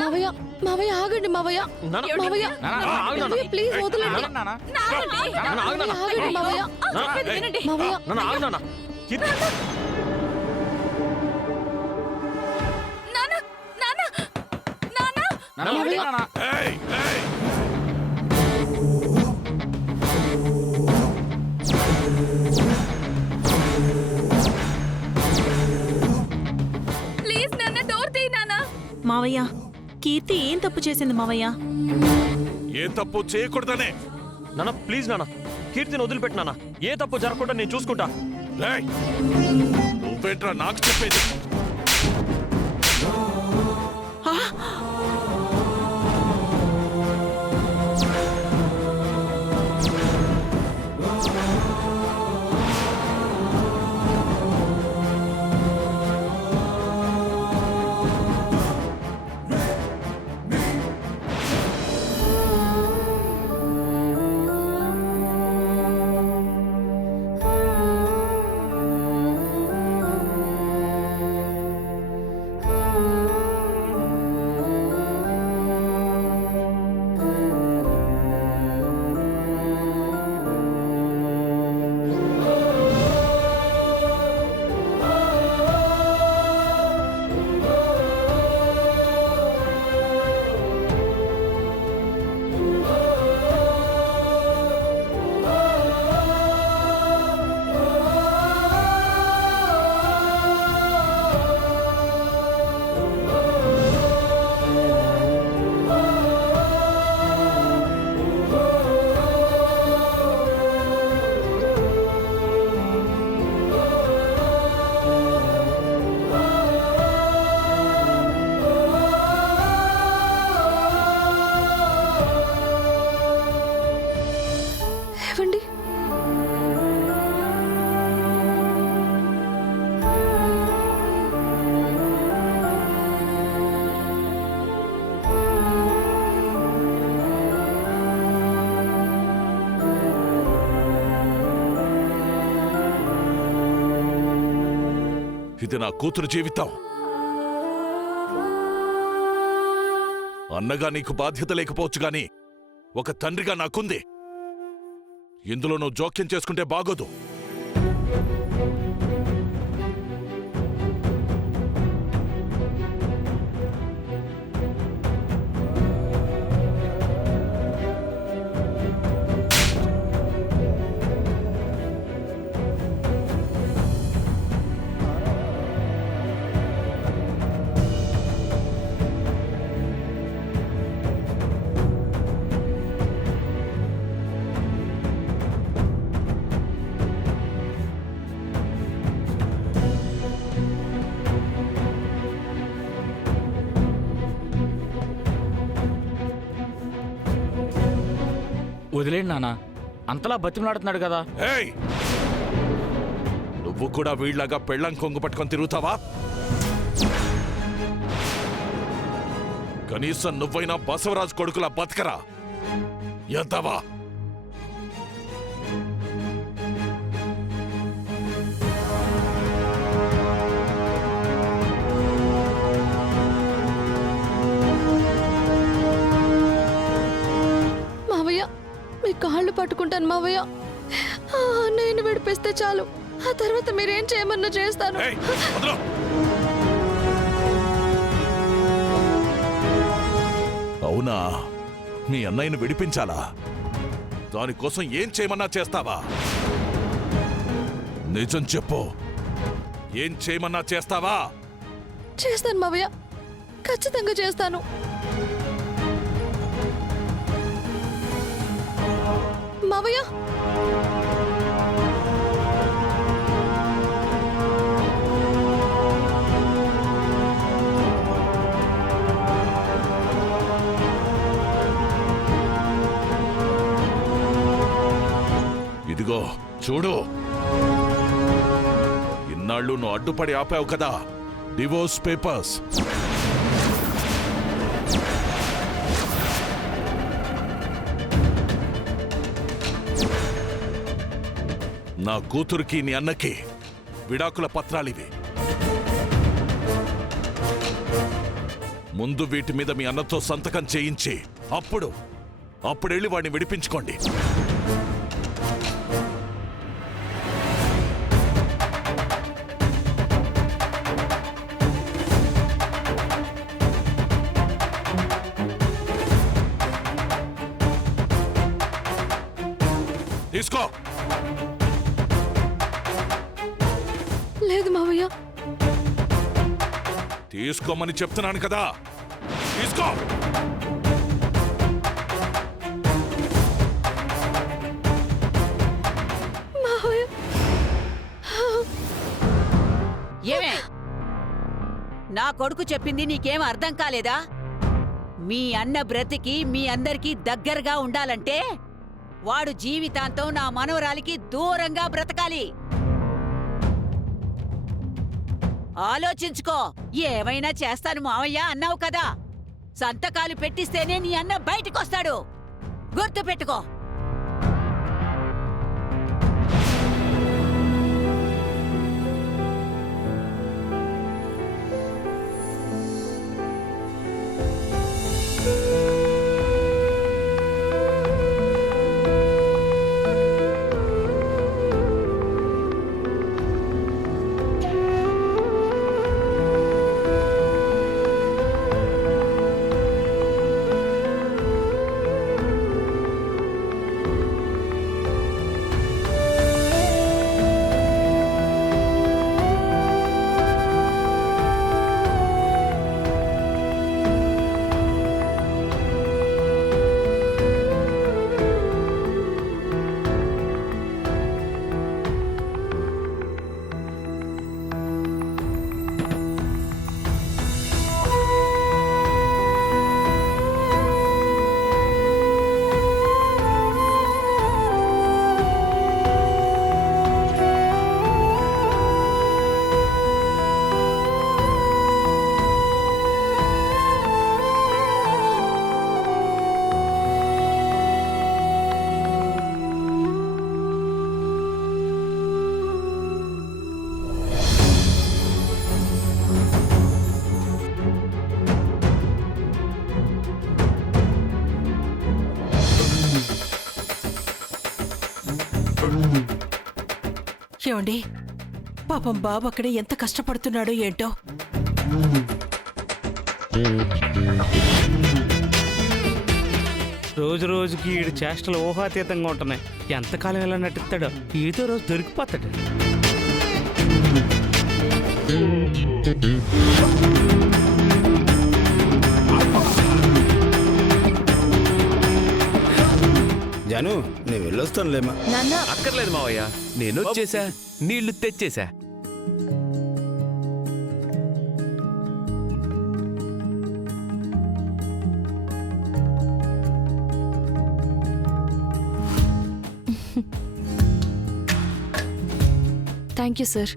మావయ్య మావయ్య ఆగండి మావయ్య మావయ్య మావయ్య ప్లీజ్ వదలండి ఆగండి మావయ్య మావయ్య ప్లీజ్ నాన్న డోర్ తీ నాన్న. మావయ్య కీర్తి ఏం తప్పు చేసింది మావయ్య? ఏ తప్పు చేయకూడదనే. నాన్న ప్లీజ్ నాన్న, కీర్తిని వదిలిపెట్టు నాన్న. ఏ తప్పు జరగకుండా నేను చూసుకుంటా. నువ్వేంట్రా నాకు చెప్పేది? ఇది నా కూతురు జీవితం. అన్నగా నీకు బాధ్యత లేకపోవచ్చు గాని ఒక తండ్రిగా నాకుంది. ఇందులో నువ్వు జోక్యం చేసుకుంటే బాగోదు. వదిలేండి నాన్న, అంతలా బతిమలాడుతున్నాడు కదా. నువ్వు కూడా వీళ్లాగా పెళ్ళం కొంగు పట్టుకొని తిరుగుతావా? కనీసం నువ్వైనా బసవరాజు కొడుకులా బతకరా ఎంతవా? మీ కాళ్ళు పట్టుకుంటాను మావయ్య. నేను విడిపిస్తే చాలు, ఆ తర్వాత మీరేం చేయమన్నా చేస్తాను. అవునా? మీ అన్నయ్యను విడిపించాలా? దానికోసం ఏం చేయమన్నా చేస్తావా? నిజం చెప్పు, ఏం చేయమన్నా చేస్తావా? చేస్తాను మావయ్య, ఖచ్చితంగా చేస్తాను. మావయ్య ఇదిగో చూడు, ఇన్నాళ్ళు నువ్వు అడ్డుపడి ఆపావు కదా డివోర్స్ పేపర్స్. నా కూతురికి నీ అన్నకి విడాకుల పత్రాలివి. ముందు వీటి మీద మీ అన్నతో సంతకం చేయించి అప్పుడెళ్ళి వాడిని విడిపించుకోండి. తీసుకో. లేదు మావయ్య. తీసుకోమని చెప్తున్నాను కదా, తీసుకో. మావయ్య, ఏమే నా కొడుకు చెప్పింది నీకేం అర్థం కాలేదా? మీ అన్న బ్రతికి మీ అందరికీ దగ్గరగా ఉండాలంటే వాడు జీవితాంతం నా మనవరాలికి దూరంగా బ్రతకాలి. ఆలోచించుకో. ఏమైనా చేస్తాను మావయ్య అన్నావు కదా, సంతకాలు పెట్టిస్తేనే నీ అన్న బయటికొస్తాడు. గుర్తు పెట్టుకో. ఏమండి, పాపం బాబు అక్కడ ఎంత కష్టపడుతున్నాడో ఏంటో. రోజు రోజుకి ఈడు చేష్టలు ఊహాతీతంగా ఉంటున్నాయి. ఎంతకాలం ఎలా నటిస్తాడో, ఏదో రోజు దొరికిపోతాడు. జాను, నేను వెళ్ళొస్తానులేమా. నాన్న, అక్కర్లేదు మావయ్య, నేను వచ్చేసా, నీళ్లు తెచ్చేసా. Thank you sir.